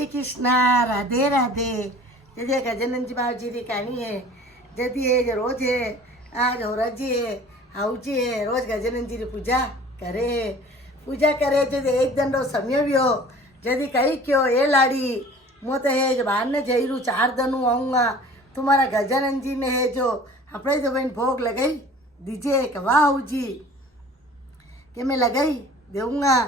श्री कृष्णा राधे राधे। जदी गजानन जी बाबा जी की कहानी है। जदी है जो रोज है आज औरत जी है हाउ जी है रोज गजानन जी की पूजा करे जदी एक दंडो समय भी हो जदी कही क्यों ये लाड़ी मो तो है जो बाहर ने जईरू 4 दिन आऊँगा तुम्हारा गजानन जी ने है जो अपने तो बहन भोग लगाई दीजिए कि वाह हाउ जी कि मैं लगाई दूंगा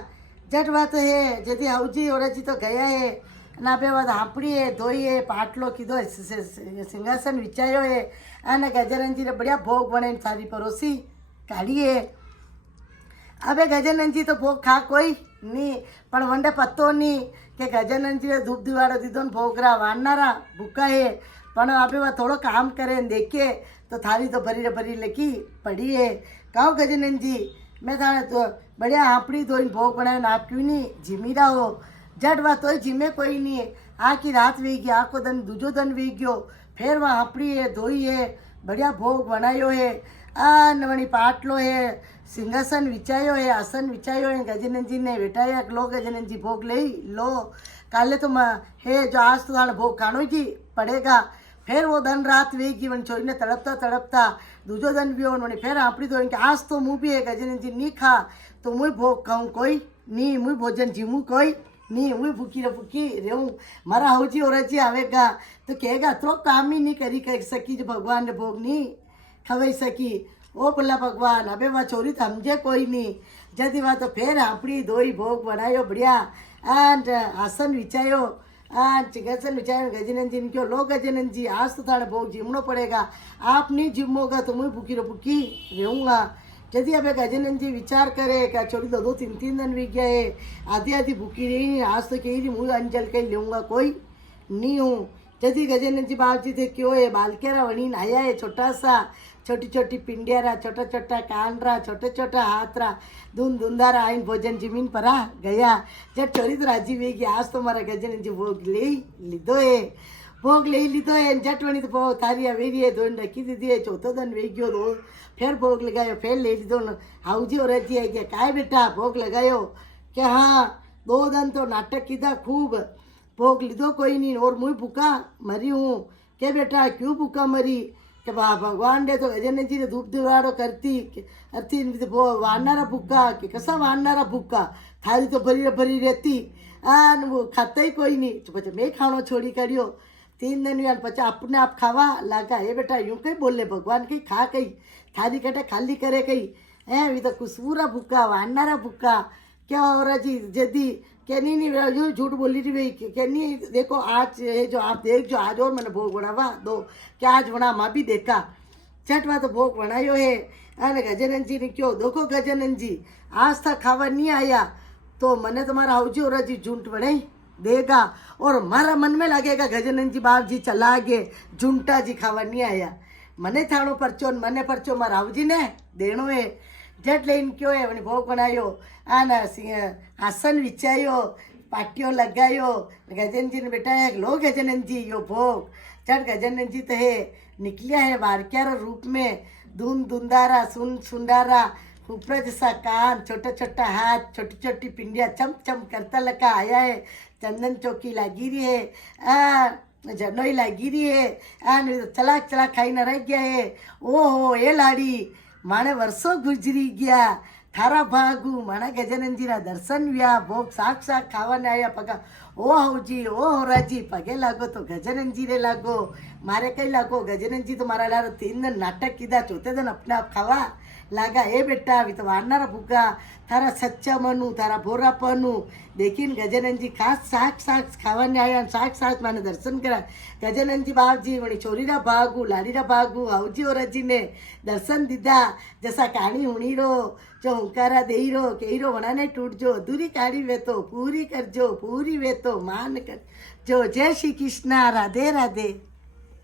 जट बात है जदी हाउ जी औरत जी तो गया है ना पे बाद हापड़ी है धोई है पाटलो कीधो सिंहासन विचायो है अने गजानन जी ने बढ़िया भोग बनाई सारी परोसी काढ़ी है। अबे गजानन जी तो भोग खा कोई नहीं पण वंडे पत्तो नहीं कि गजानन जी ने धूप दिवाड़ो दीधो भोगरा वारनारा भूखा है पण आपे वह थोड़ो काम करे देखे तो थाली तो भरी भरी लगी पड़ी है। कहो गजानन जी मैं थाने तो बढ़िया हापड़ी धोई भोग बनाए आप क्यों नहीं जिमी रहो जट बात तो जिमे कोई नहीं है आखी रात वी गई आखो दिन दूजो दिन वी गयो फिर वहाँ हापड़ी है धोई है बढ़िया भोग बनायो है वणी पाटलो है सिंहासन विचायो है आसन विचायो है गजानन जी ने बैठाया लो गजानन जी भोग ले लो काले तो है जो आज तो थाने भोग खानो ही पड़ेगा। फिर वो दिन रात वेगी वन छोरी ने तड़पता तड़पता दूजो दिन भी होने फिर आपड़ी तो इनके आज तो मुँह भी है गजानन जी नहीं खा तो मुँह भोग खाऊँ कोई नहीं मुँह भोजन जीमू कोई नहीं मुँह भूखी रहूँ मारा हाउजी और जी आवेगा तो कहेगा तो काम ही नहीं करी कर सकी जो भगवान ने भोग नहीं खवाई सकी ओ भला भगवान अबे वह छोरी समझे कोई नहीं जदी वह तो फिर आपड़ी धोई भोग बनायो बढ़िया आसन विचायो चिगसन विचार गजानन जी ने क्यों लो गजानन जी आज तो थाने भोग जिमनो पड़ेगा आप नहीं जिमोगा तो मुँह भूखी रहूँगा। जदी अबे गजानन जी विचार करे क्या छोड़ी 2-3 दिन भी गया है आधी भूखी रही आज तो कही मुँह अंजल कहीं लूँगा कोई नहीं हूँ। जदी गजानन जी बाबा जी थे क्यों है बालकेरा वणी आया है छोटा सा छोटी छोटी पिंडियारा छोटा छोटा कानरा छोटे छोटा हाथरा धुंधारा आइन भोजन जमीन पर आ गया जब छोरी तो राजी हुई कि आज तो मारा गजानन जी भोग ले लीधो है जट वणी तो थारी वेरी है धोन रखी दीदी है चौथो दिन वे गयो दो फिर भोग लगायो फिर ले लीधो हाउजी और रजी है क्या काय बेटा भोग लगायो क्या हाँ 2 दिन तो नाटक कीधा खूब भोग लीधो कोई नहीं और मुँह भूखा मरी हूँ के बेटा क्यों भूखा मरी कि भगवान ने तो गजानन जी ने धूप दिवाड़ो करती अर्थी वारनारा भूखा कि कसा वारनारा भूखा थाली तो भरी रहती वो खाता ही कोई नहीं तो पचा मैं खाणो छोड़ी करियो 3 दिन यार पचा अपने आप खावा लागा ये बेटा यूँ कहीं बोले भगवान कहीं खा कहीं थाली कटा खाली करे कहीं भी तो कुसूरा भूखा वारनारा भूखा क्या हो रहा जी जदी क्या नहीं यूँ झूठ बोली रही भाई क्या नहीं देखो आज है जो आप देख जो आज और मैंने भोग बनावा दो क्या आज बना माँ भी देखा चटवा तो भोग बनायो है अरे गजानन जी ने क्यों देखो गजानन जी आज तक खावा नहीं आया तो मैंने तुम्हारा हाउजी और जी झूठ बनाई देगा और मारा मन में लगेगा गजानन जी बाप जी चला गए झूठा जी खावा नहीं आया मने थाणो परचो मने परचो मारा हाउजी ने देनो है जट लईन क्यों है भोग बनायो आसन विचायो पाटियो लगायो गजानन जी ने बेटा लो गजानन जी यो भोग चट गजानन जी तो है निकलिया है बारक्यार रूप में धुंधारा सुंडारा ऊपर जैसा कान छोटा छोटा हाथ छोटी छोटी पिंडिया चम चम करता लगा आया है चंदन चौकी लगी रही है जनोई लगी रही है चला खाई न रह गया है ओहो ये लाड़ी माने वर्षों गुजरी गया थारा भागू माना गजानन जी ना दर्शन व्या भोग साक्षात खावाने आया पगा ओ हाउजी ओ होराजी पगे लागो तो गजानन जी रे लागो मारे कई लागो गजानन जी तो मारा लारो 3 दिन नाटक कीधा चौथे दिन अपने आप खावा लागा ए बेटा अभी तो वारनारा भूखा थारा सच्चा मनू थारा भोरापनू देखीन गजानन जी खास साक्षात खावाने आया साक्षात माने दर्शन करा गजानन जी बाप जी वणी छोरीरा भागू लाडीरा भागू हाउजी और जी ने दर्शन दीधा जैसा कहानी हुणी रो जो हुंकारा दे रो कही रो वना ने टूट जो अधूरी कहानी वेतो पूरी कर जो पूरी वेतो मान कर जो। जय श्री कृष्णा राधे राधे।